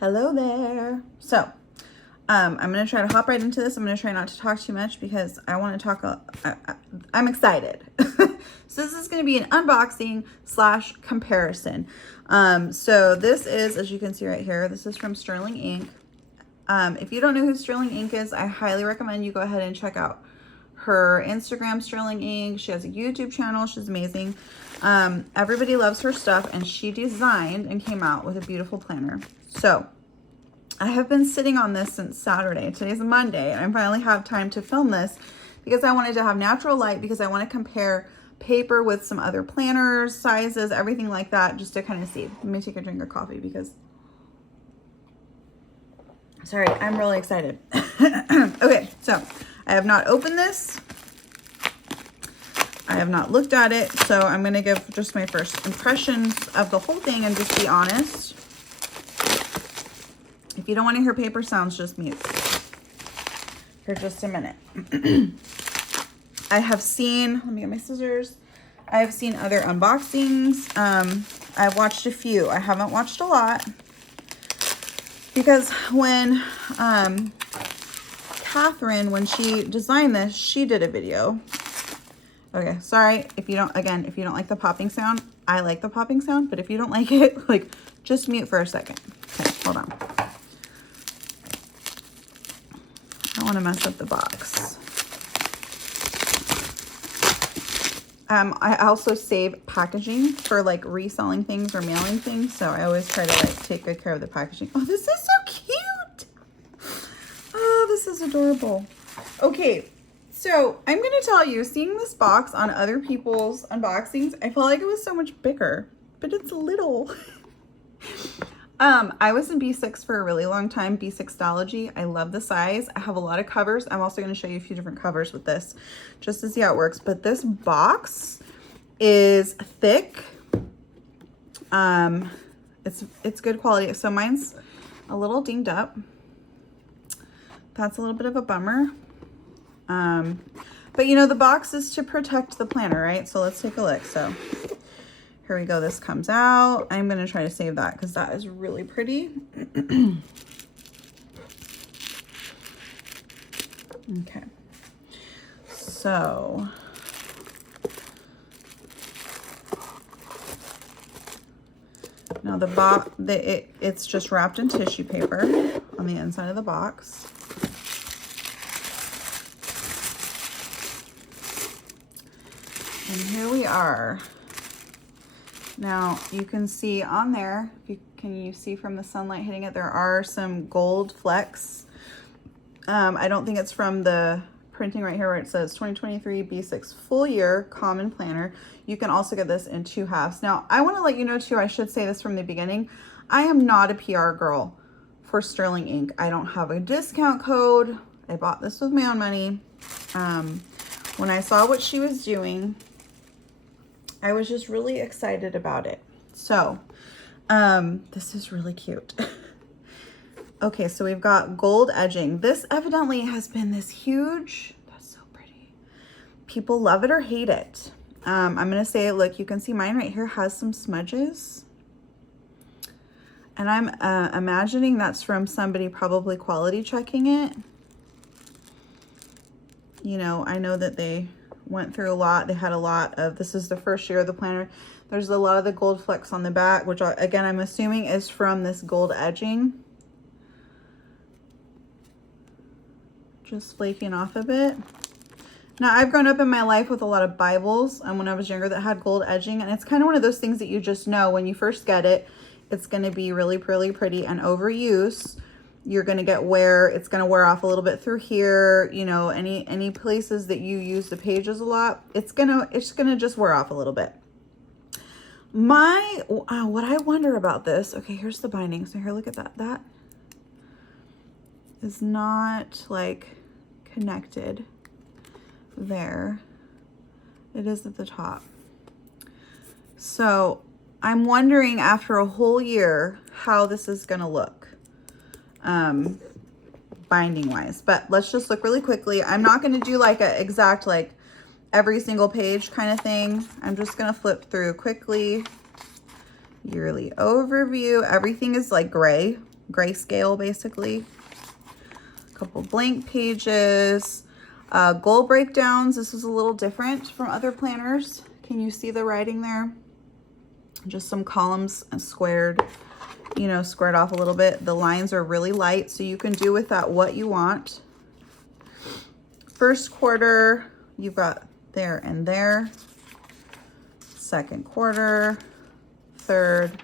Hello there. So I'm going to try to hop right into this. I'm going to try not to talk too much because I want to talk. I'm excited. So this is going to be an unboxing / comparison. So this is, as you can see right here, this is from Sterling Ink. If you don't know who Sterling Ink is, I highly recommend you go ahead and check out her Instagram, Sterling Ink. She has a YouTube channel. She's amazing. Everybody loves her stuff, and she designed and came out with a beautiful planner. So I have been sitting on this since Saturday. Today's Monday, and I finally have time to film this because I wanted to have natural light, because I want to compare paper with some other planners, sizes, everything like that, just to kind of see. Let me take a drink of coffee because, sorry, I'm really excited. Okay, so I have not opened this. I have not looked at it, so I'm going to give just my first impressions of the whole thing and just be honest. If you don't want to hear paper sounds, just mute for just a minute. I have seen, let me get my scissors. I have seen other unboxings. I've watched a few. I haven't watched a lot because when Catherine, when she designed this, she did a video. Okay, sorry if you don't, again, if you don't like the popping sound, I like the popping sound, but if you don't like it, like, just mute for a second. Okay, hold on. I don't want to mess up the box. I also save packaging for like reselling things or mailing things, so I always try to like take good care of the packaging. Oh, this is so cute. Oh, this is adorable. Okay, so I'm going to tell you, seeing this box on other people's unboxings, I felt like it was so much bigger, but it's little. I was in B6 for a really long time, B6 Stalogy. I love the size. I have a lot of covers. I'm also going to show you a few different covers with this just to see how it works. But this box is thick. It's good quality. So mine's a little dinged up. That's a little bit of a bummer. But you know, the box is to protect the planner, right? So let's take a look. So here we go. This comes out. I'm going to try to save that because that is really pretty. Okay. So now the box, it's just wrapped in tissue paper on the inside of the box. And here we are. Now you can see on there, can you see from the sunlight hitting it, there are some gold flecks. I don't think it's from the printing right here where it says 2023 B6 full year common planner. You can also get this in 2 halves. Now I want to let you know too, I should say this from the beginning, I am not a PR girl for Sterling Ink. I don't have a discount code. I bought this with my own money. When I saw what she was doing, I was just really excited about it. So, this is really cute. Okay, so we've got gold edging. This evidently has been this huge, that's so pretty. People love it or hate it. I'm gonna say, look, you can see mine right here has some smudges. And I'm imagining that's from somebody probably quality checking it. You know, I know that they went through a lot. They had a lot of, this is the first year of the planner. There's a lot of the gold flecks on the back, which again, I'm assuming is from this gold edging. Just flaking off a bit. Now, I've grown up in my life with a lot of Bibles when I was younger that had gold edging, and it's kind of one of those things that you just know when you first get it, it's going to be really, really pretty, and overuse, you're going to get wear. It's going to wear off a little bit through here. You know, any places that you use the pages a lot, it's gonna just wear off a little bit. What I wonder about this, okay, here's the binding. So here, look at that. That is not like connected there. It is at the top. So I'm wondering after a whole year how this is gonna look. Binding wise, but let's just look really quickly. I'm not going to do like a exact like every single page kind of thing. I'm just going to flip through quickly. Yearly overview. Everything is like gray, grayscale basically. A couple blank pages. Goal breakdowns. This is a little different from other planners. Can you see the writing there? Just some columns squared, you know, squared off a little bit. The lines are really light, so you can do with that what you want. First quarter, you've got there and there. Second quarter, third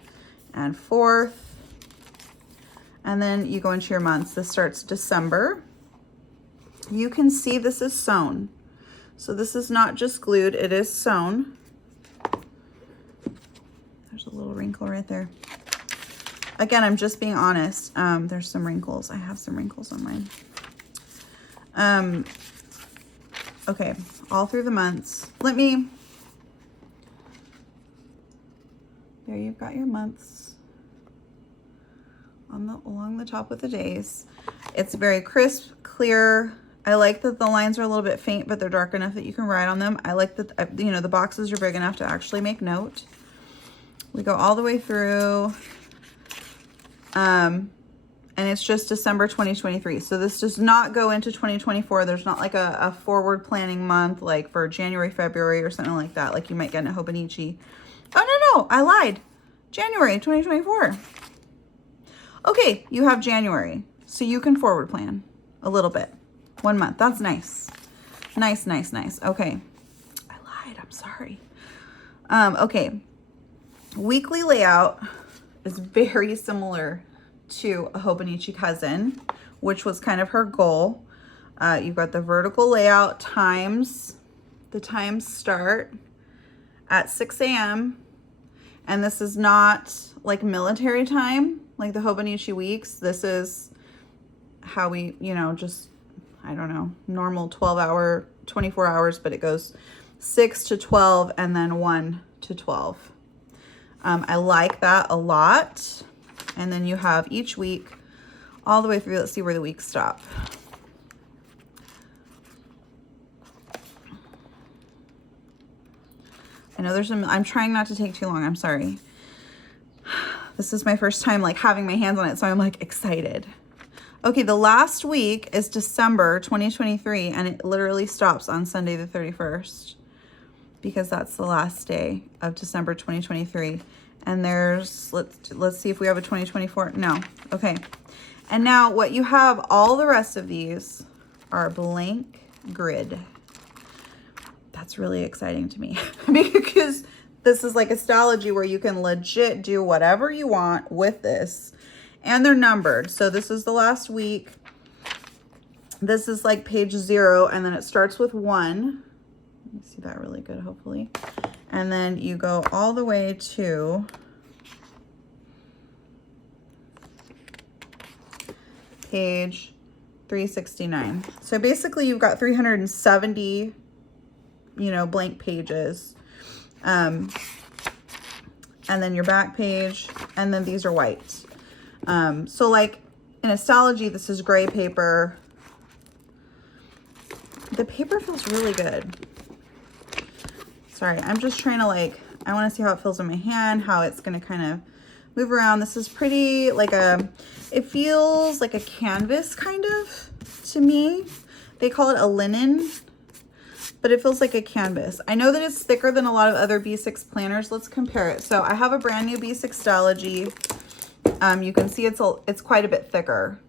and fourth. And then you go into your months. This starts December. You can see this is sewn. So this is not just glued, it is sewn. There's a little wrinkle right there. Again, I'm just being honest. There's some wrinkles. I have some wrinkles on mine. Okay, all through the months. There you've got your months along the top with the days. It's very crisp, clear. I like that the lines are a little bit faint, but they're dark enough that you can write on them. I like that, you know, the boxes are big enough to actually make note. We go all the way through, and it's just December 2023. So this does not go into 2024. There's not like a forward planning month, like for January, February, or something like that, like you might get in a Hobonichi. Oh, no, I lied. January 2024. Okay, you have January. So you can forward plan a little bit. 1 month. That's nice. Nice, nice, nice. Okay. I lied. I'm sorry. Okay. Weekly layout is very similar to a Hobonichi Cousin, which was kind of her goal. You've got the vertical layout times. The times start at 6 a.m. And this is not like military time, like the Hobonichi weeks. This is how we, you know, just, I don't know, normal 12-hour, 24 hours, but it goes 6 to 12 and then 1 to 12. I like that a lot. And then you have each week all the way through. Let's see where the weeks stop. I know there's some, I'm trying not to take too long. I'm sorry. This is my first time like having my hands on it, so I'm like excited. Okay, the last week is December 2023, and it literally stops on Sunday the 31st because that's the last day of December 2023. And there's, let's see if we have a 2024. No. Okay. And now what you have, all the rest of these are blank grid. That's really exciting to me because this is like a Stalogy where you can legit do whatever you want with this. And they're numbered. So this is the last week. This is like page 0, and then it starts with 1. Let me see that really good, hopefully. And then you go all the way to page 369. So basically you've got 370, you know, blank pages. And then your back page, and then these are white. So like in a Stalogy, this is gray paper. The paper feels really good. Sorry, I'm just trying to like, I want to see how it feels in my hand, how it's going to kind of move around. This is pretty like it feels like a canvas kind of to me. They call it a linen, but it feels like a canvas. I know that it's thicker than a lot of other B6 planners. Let's compare it. So I have a brand new B6 Stalogy. You can see it's quite a bit thicker.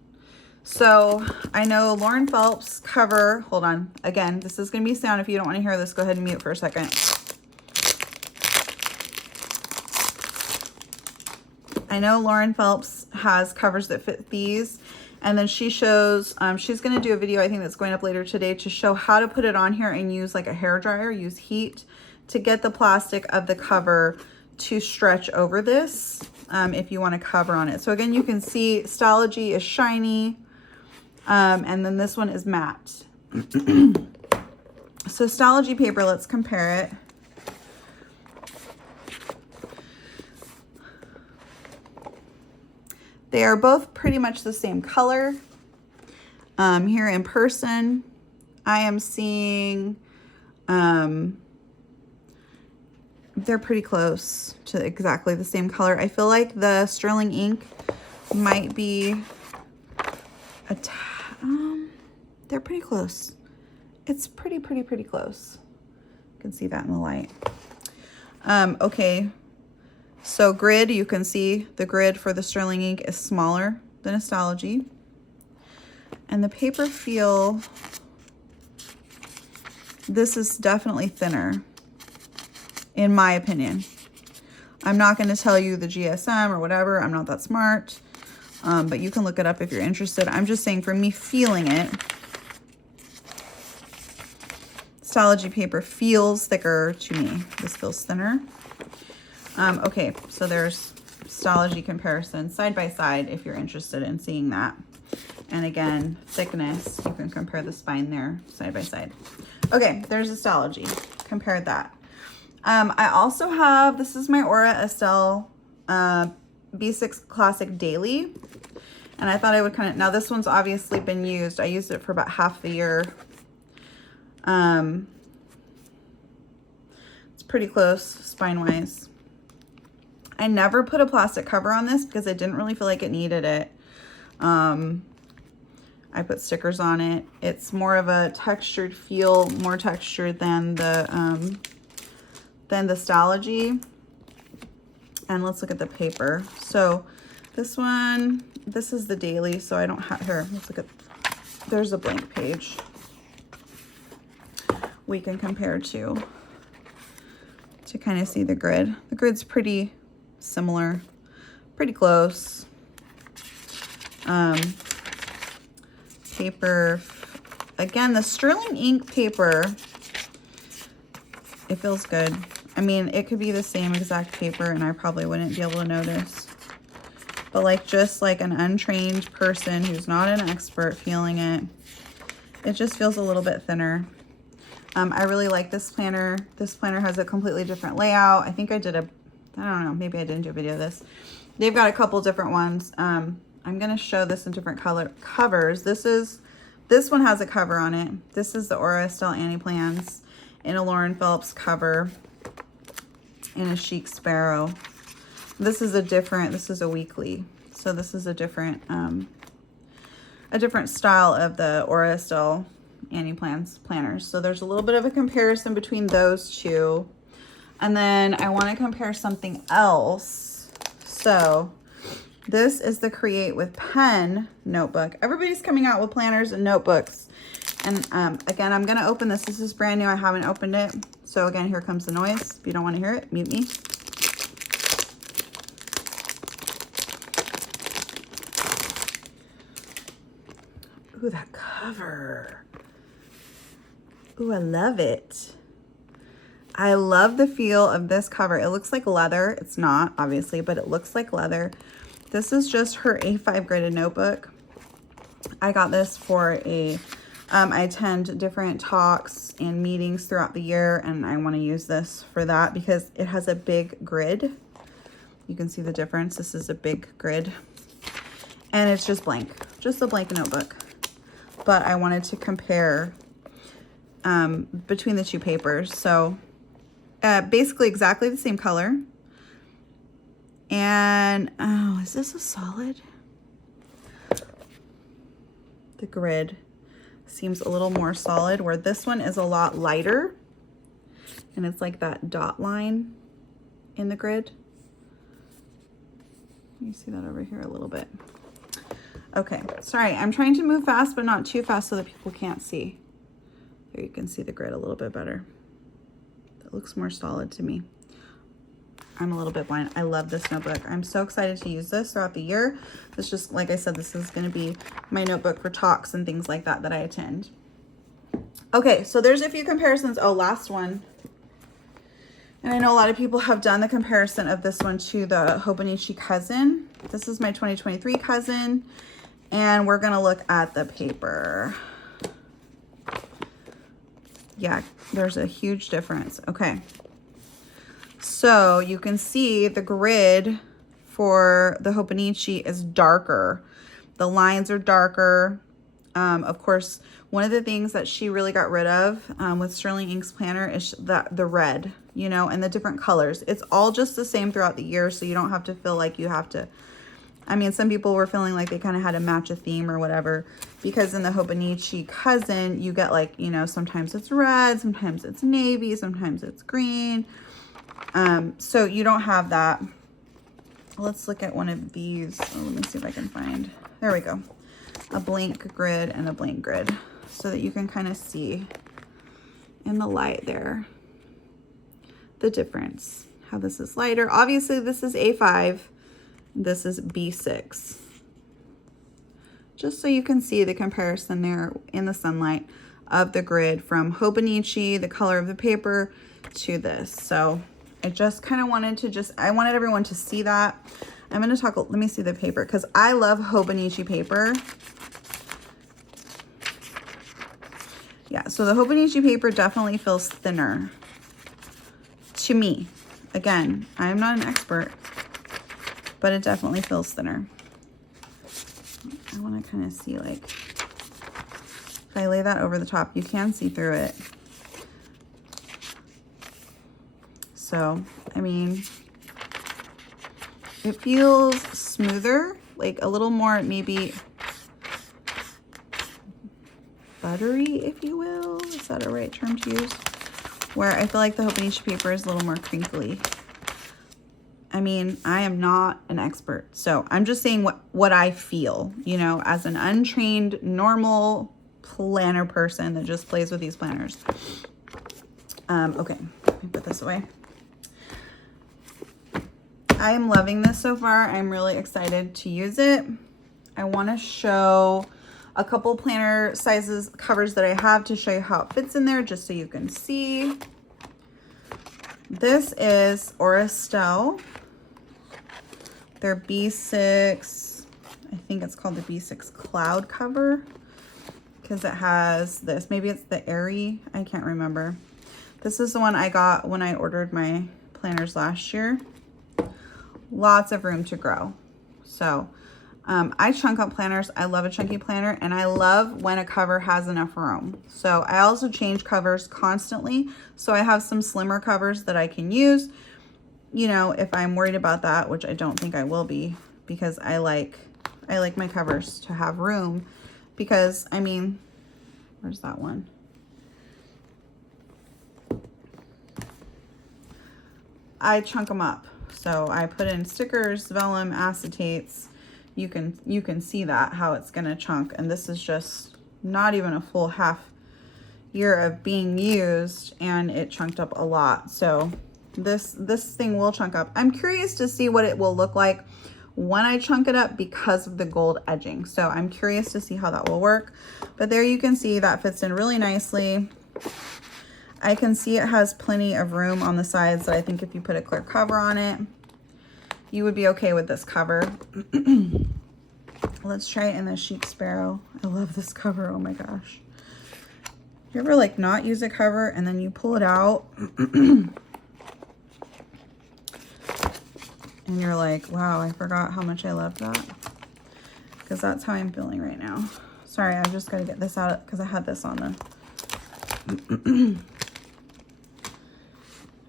So I know Lauren Phelps cover, hold on, again, this is going to be sound. If you don't want to hear this, go ahead and mute for a second. I know Lauren Phelps has covers that fit these, and then she shows, she's going to do a video, I think that's going up later today, to show how to put it on here and use like a hair dryer, use heat to get the plastic of the cover to stretch over this if you want to cover on it. So again, you can see Stalogy is shiny, and then this one is matte. So Stalogy paper, let's compare it. They are both pretty much the same color. Here in person, I am seeing, they're pretty close to exactly the same color. I feel like the sterling ink might be they're pretty close. It's pretty close. You can see that in the light. Okay, so grid, you can see the grid for the Sterling ink is smaller than a Stalogy. And the paper feel, this is definitely thinner, in my opinion. I'm not going to tell you the GSM or whatever. I'm not that smart. But you can look it up if you're interested. I'm just saying, for me feeling it, Stalogy paper feels thicker to me. This feels thinner. Okay, so there's Stalogy comparison side by side if you're interested in seeing that. And again, thickness, you can compare the spine there side by side. Okay, there's a Stalogy. Compare that. I also have, this is my Aura Estelle B6 Classic Daily. And I thought I would kind of, now this one's obviously been used. I used it for about half the year. It's pretty close spine-wise. I never put a plastic cover on this because I didn't really feel like it needed it. I put stickers on it. It's more of a textured feel, more textured than the Stalogy. And let's look at the paper. So this one, this is the daily, so I don't have her. Let's look at, there's a blank page we can compare to kind of see the grid. The grid's pretty similar, pretty close. Paper, again, the Sterling ink paper, it feels good. I mean, it could be the same exact paper and I probably wouldn't be able to notice. But like, just like an untrained person who's not an expert feeling it, it just feels a little bit thinner. I really like this planner. This planner has a completely different layout. I think I did a, I don't know, maybe I didn't do a video of this. They've got a couple different ones. I'm gonna show this in different color covers. This one has a cover on it. This is the Aura Estelle Annie Plans in a Lauren Phillips cover in a Chic Sparrow. This is a different, this is a weekly. So this is a different style of the Aura Estelle Annie planners. So there's a little bit of a comparison between those two. And then I want to compare something else. So this is the Create with Pen notebook. Everybody's coming out with planners and notebooks. And again, I'm going to open this. This is brand new. I haven't opened it. So again, here comes the noise. If you don't want to hear it, mute me. Ooh, that cover. Ooh, I love it. I love the feel of this cover. It looks like leather. It's not, obviously, but it looks like leather. This is just her A5 graded notebook. I got this for a, I attend different talks and meetings throughout the year, and I want to use this for that because it has a big grid. You can see the difference. This is a big grid. And it's just blank, just a blank notebook. But I wanted to compare between the two papers. So basically exactly the same color. And, oh, is this a solid? The grid seems a little more solid, where this one is a lot lighter. And it's like that dot line in the grid. You see that over here a little bit. Okay, sorry, I'm trying to move fast, but not too fast so that people can't see. There you can see the grid a little bit better. That looks more solid to me. I'm a little bit blind. I love this notebook. I'm so excited to use this throughout the year. This just, like I said, this is gonna be my notebook for talks and things like that that I attend. Okay, so there's a few comparisons. Oh, last one. And I know a lot of people have done the comparison of this one to the Hobonichi Cousin. This is my 2023 Cousin. And we're gonna look at the paper. Yeah, there's a huge difference. Okay. So you can see the grid for the Hobonichi is darker. The lines are darker. Of course, one of the things that she really got rid of with Sterling Ink's planner is the red, you know, and the different colors. It's all just the same throughout the year, so you don't have to feel like you have to I mean, some people were feeling like they kind of had to match a theme or whatever, because in the Hobonichi Cousin, you get like, you know, sometimes it's red, sometimes it's navy, sometimes it's green. So you don't have that. Let's look at one of these. Oh, let me see if I can find, there we go. A blank grid and a blank grid, so that you can kind of see in the light there the difference, how this is lighter. Obviously this is A5, this is B6, just so you can see the comparison there in the sunlight of the grid from Hobonichi, the color of the paper, to this. So I just kind of wanted to I wanted everyone to see that. I'm going to talk, let me see the paper, because I love Hobonichi paper. Yeah, so the Hobonichi paper definitely feels thinner to me. Again, I'm not an expert, but it definitely feels thinner. I want to kind of see, like, if I lay that over the top, you can see through it. So, I mean, it feels smoother, like a little more maybe buttery, if you will. Is that a right term to use? Where I feel like the Hobonichi paper is a little more crinkly. I mean, I am not an expert, so I'm just saying what I feel, you know, as an untrained, normal planner person that just plays with these planners. Okay, let me put this away. I am loving this so far. I'm really excited to use it. I want to show a couple planner sizes covers that I have to show you how it fits in there, just so you can see. This is Aura Estelle. Their B6, I think it's called the B6 Cloud cover, because it has this. Maybe it's the Airy, I can't remember. This is the one I got when I ordered my planners last year. Lots of room to grow. So I chunk up planners. I love a chunky planner, and I love when a cover has enough room. So I also change covers constantly. So I have some slimmer covers that I can use, you know, if I'm worried about that, which I don't think I will be, because I like my covers to have room, because I mean, where's that one? I chunk them up. So I put in stickers, vellum, acetates. You can see that, how it's gonna chunk. And this is just not even a full half year of being used, and it chunked up a lot. So this thing will chunk up. I'm curious to see what it will look like when I chunk it up, because of the gold edging. So I'm curious to see how that will work. But there you can see that fits in really nicely. I can see it has plenty of room on the sides, so I think if you put a clear cover on it, you would be okay with this cover. Let's try it in the Chic Sparrow. I love this cover, oh my gosh. You ever like not use a cover and then you pull it out and you're like, wow, I forgot how much I love that? Because that's how I'm feeling right now. Sorry, I just got to get this out because I had this on the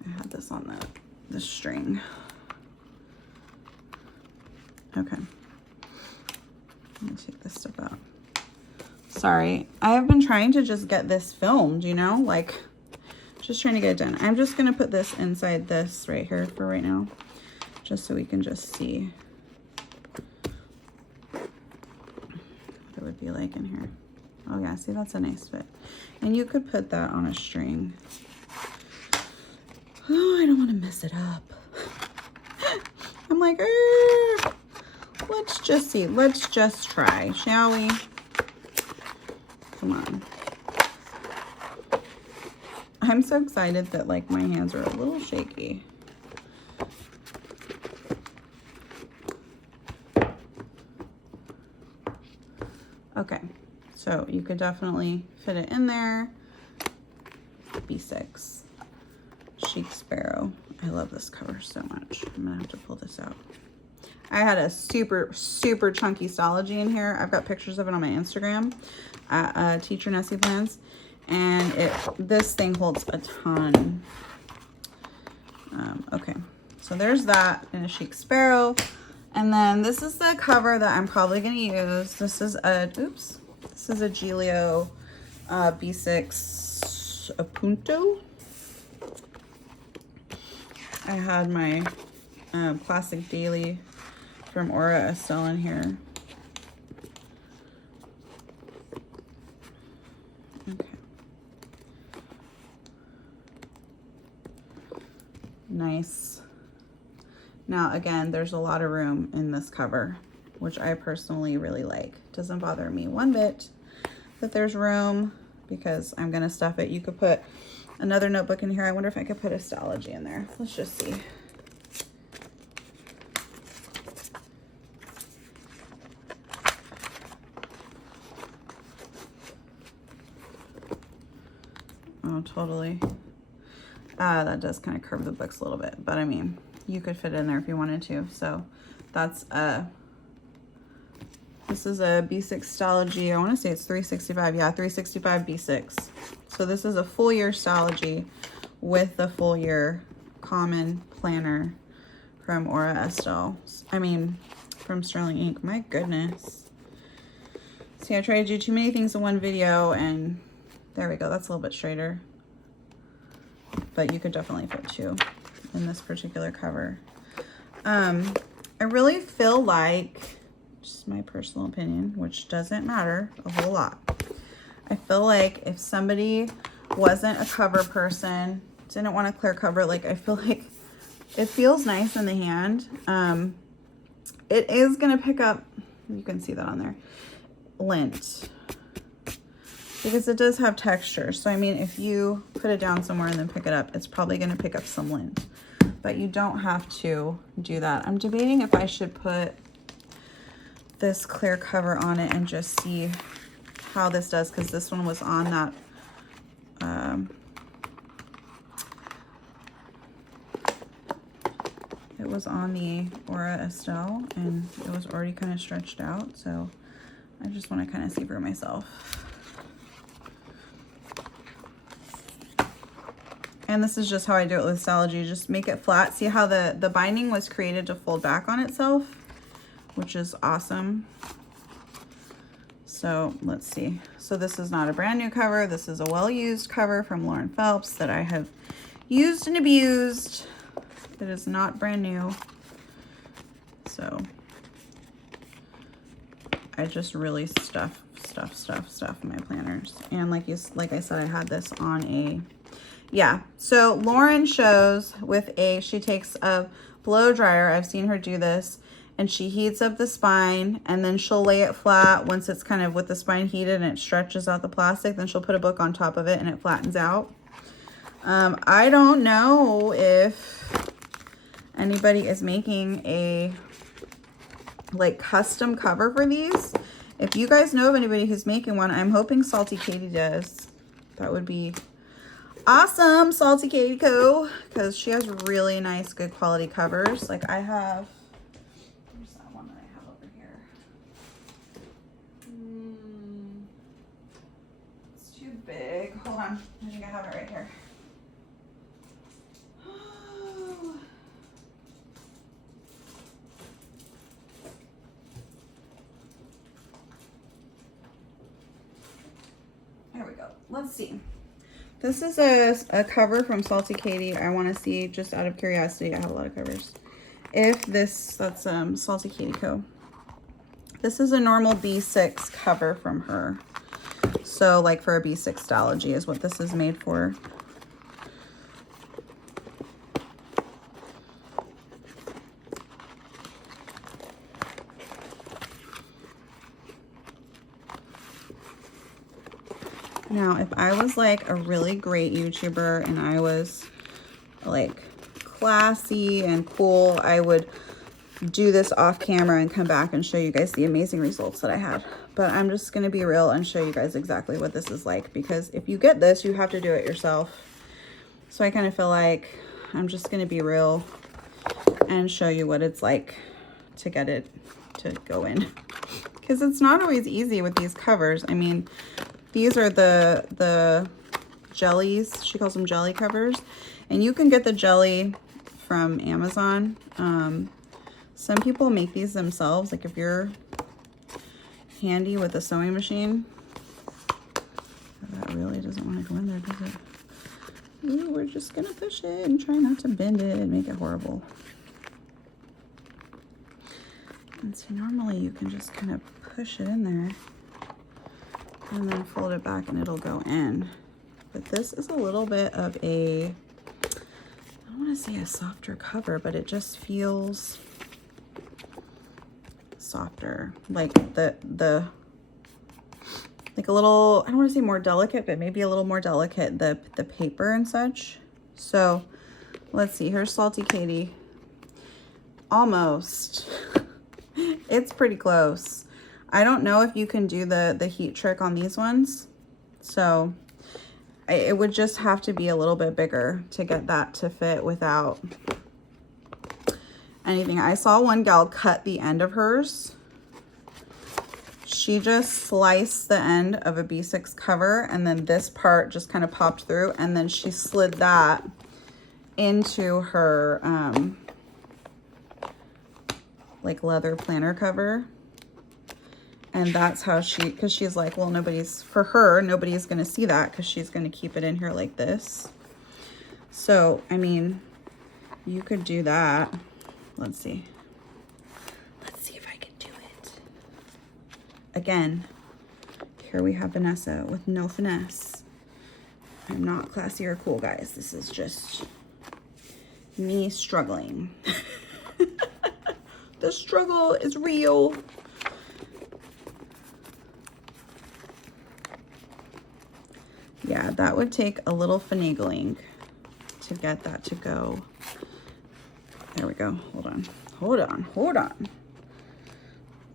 I had this on the string. Okay. Let me take this stuff out. Sorry, I have been trying to just get this filmed, you know, like just trying to get it done. I'm just gonna put this inside this right here for right now, just so we can just see what it would be like in here. Oh yeah, see, that's a nice fit. And you could put that on a string. Oh, I don't want to mess it up. I'm like, let's just see. Let's just try, shall we? Come on. I'm so excited that like my hands are a little shaky. Okay, so you could definitely fit it in there. B6 Chic Sparrow. I love this cover so much. I'm gonna have to pull this out. I had a super chunky Stalogy in here. I've got pictures of it on my Instagram at Teacher Nessie Plans, and this thing holds a ton. Okay, so there's that in a Chic Sparrow. And then this is the cover that I'm probably going to use. This is a, oops, this is a Giglio B6 Appunto. I had my Classic Daily from Aura Estelle in here. Okay. Nice. Now again, there's a lot of room in this cover, which I personally really like. Doesn't bother me one bit that there's room because I'm gonna stuff it. You could put another notebook in here. I wonder if I could put a Stalogy in there. Let's just see. Oh, totally. That does kind of curve the books a little bit, but I mean, you could fit it in there if you wanted to. So that's this is a B6 Stalogy. I want to say it's 365. Yeah, 365 B6. So this is a full year Stalogy with the full year common planner from Aura Estelle. I mean, from Sterling Ink. My goodness. See, I tried to do too many things in one video, and there we go. That's a little bit straighter. But you could definitely fit two in this particular cover. I really feel like, just my personal opinion, which doesn't matter a whole lot, I feel like if somebody wasn't a cover person, didn't want a clear cover, like I feel like it feels nice in the hand. It is gonna pick up, you can see that on there, lint, because it does have texture. So I mean, if you put it down somewhere and then pick it up, it's probably gonna pick up some lint, but you don't have to do that. I'm debating if I should put this clear cover on it and just see how this does, because this one was on that it was on the Aura Estelle and it was already kind of stretched out, so I just want to kind of see for myself. And this is just how I do it with Stalogy. Just make it flat. See how the binding was created to fold back on itself, which is awesome. So let's see. So this is not a brand new cover. This is a well-used cover from Lauren Phelps that I have used and abused. It is not brand new. So I just really stuff my planners. And like I said, I had this on a, yeah. So Lauren shows with a, she takes a blow dryer. I've seen her do this, and she heats up the spine and then she'll lay it flat once it's kind of with the spine heated and it stretches out the plastic. Then she'll put a book on top of it and it flattens out. I don't know if anybody is making a like custom cover for these. If you guys know of anybody who's making one, I'm hoping Salty Katie does. That would be awesome, Salty Katie Co, because she has really nice, good quality covers. Like I have, where's that one that I have over here? It's too big. Hold on, I think I have it right here. There we go. Let's see. This is a cover from Salty Katie. I want to see, just out of curiosity, I have a lot of covers. If this, that's Salty Katie Co. This is a normal B6 cover from her. So like for a B6 Stalogy is what this is made for. Now, if I was like a really great YouTuber and I was like classy and cool, I would do this off camera and come back and show you guys the amazing results that I had. But I'm just going to be real and show you guys exactly what this is like, because if you get this, you have to do it yourself. So I kind of feel like I'm just going to be real and show you what it's like to get it to go in, because it's not always easy with these covers. I mean, these are the jellies. She calls them jelly covers. And you can get the jelly from Amazon. Some people make these themselves. Like if you're handy with a sewing machine. That really doesn't want to go in there, does it? Ooh, we're just gonna push it and try not to bend it and make it horrible. And see, normally you can just kind of push it in there and then fold it back and it'll go in. But this is a little bit of a, I don't want to say a softer cover, but it just feels softer. Like like a little, I don't want to say more delicate, but maybe a little more delicate, the paper and such. So let's see, here's Salty Katie. Almost. It's pretty close. I don't know if you can do the heat trick on these ones. So it would just have to be a little bit bigger to get that to fit without anything. I saw one gal cut the end of hers. She just sliced the end of a B6 cover and then this part just kind of popped through and then she slid that into her like leather planner cover. And that's how she, because she's like, well, nobody's going to see that because she's going to keep it in here like this. So, I mean, you could do that. Let's see. Let's see if I can do it. Again, here we have Vanessa with no finesse. I'm not classy or cool, guys. This is just me struggling. The struggle is real. Yeah, that would take a little finagling to get that to go. There we go. Hold on. Hold on. Hold on.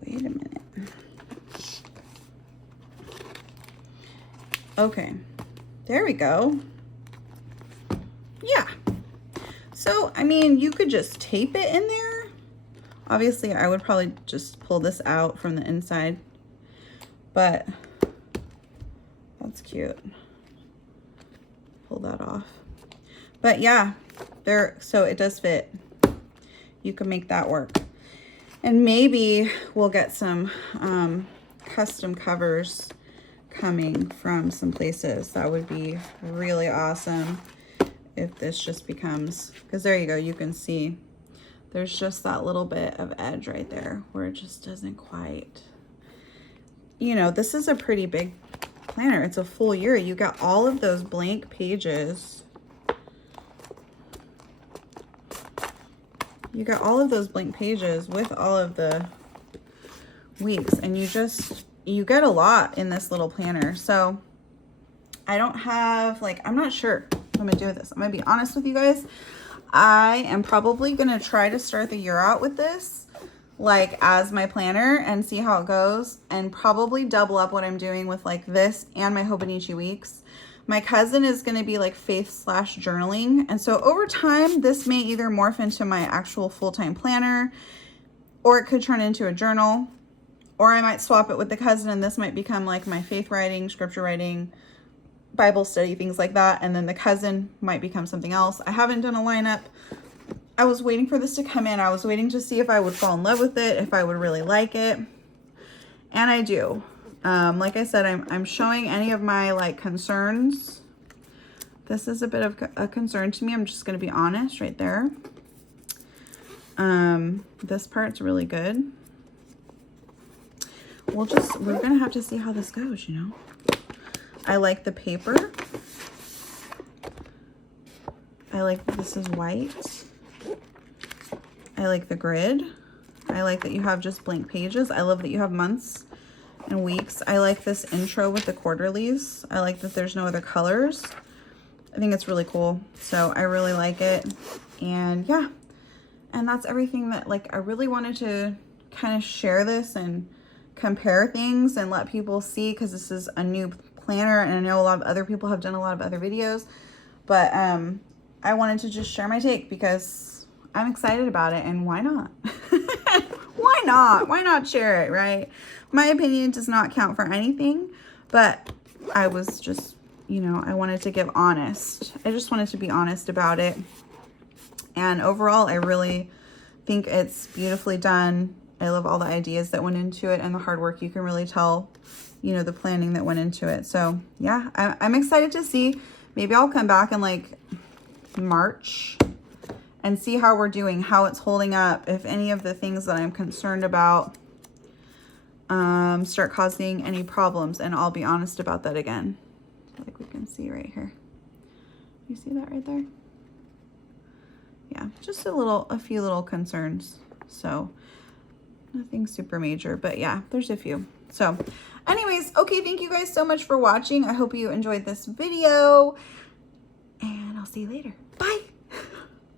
Wait a minute. Okay. There we go. Yeah. So, I mean, you could just tape it in there. Obviously, I would probably just pull this out from the inside. But that's cute. Pull that off. But yeah, so it does fit. You can make that work. And maybe we'll get some custom covers coming from some places. That would be really awesome if this just becomes, because there you go, you can see there's just that little bit of edge right there where it just doesn't quite, you know, this is a pretty big planner. It's a full year. You got all of those blank pages. You got all of those blank pages with all of the weeks, and you get a lot in this little planner. So I don't have, like, I'm not sure what I'm gonna do with this. I'm gonna be honest with you guys. I am probably gonna try to start the year out with this, like, as my planner and see how it goes, and probably double up what I'm doing with like this and my Hobonichi weeks. My cousin is going to be like faith/journaling, and so over time this may either morph into my actual full-time planner, or it could turn into a journal, or I might swap it with the cousin and this might become like my faith writing, scripture writing, Bible study, things like that, and then the cousin might become something else. I haven't done a lineup. I was waiting for this to come in. I was waiting to see if I would fall in love with it, if I would really like it. And I do. Like I said, I'm showing any of my like concerns. This is a bit of a concern to me. I'm just going to be honest right there. This part's really good. We're going to have to see how this goes, you know. I like the paper. I like that this is white. I like the grid. I like that you have just blank pages. I love that you have months and weeks. I like this intro with the quarterlies. I like that there's no other colors. I think it's really cool. So I really like it. And yeah, and that's everything that, like, I really wanted to kind of share this and compare things and let people see, because this is a new planner and I know a lot of other people have done a lot of other videos, but I wanted to just share my take because I'm excited about it, and why not? Why not? Why not share it, right? My opinion does not count for anything, but I was just, you know, I wanted to give honest. I just wanted to be honest about it. And overall, I really think it's beautifully done. I love all the ideas that went into it and the hard work. You can really tell, you know, the planning that went into it. So yeah, I'm excited to see. Maybe I'll come back in like March and see how we're doing, how it's holding up, if any of the things that I'm concerned about start causing any problems, and I'll be honest about that again. Like we can see right here. You see that right there? Yeah, just a few little concerns. So nothing super major, but yeah, there's a few. So anyways, okay, thank you guys so much for watching. I hope you enjoyed this video, and I'll see you later. Bye.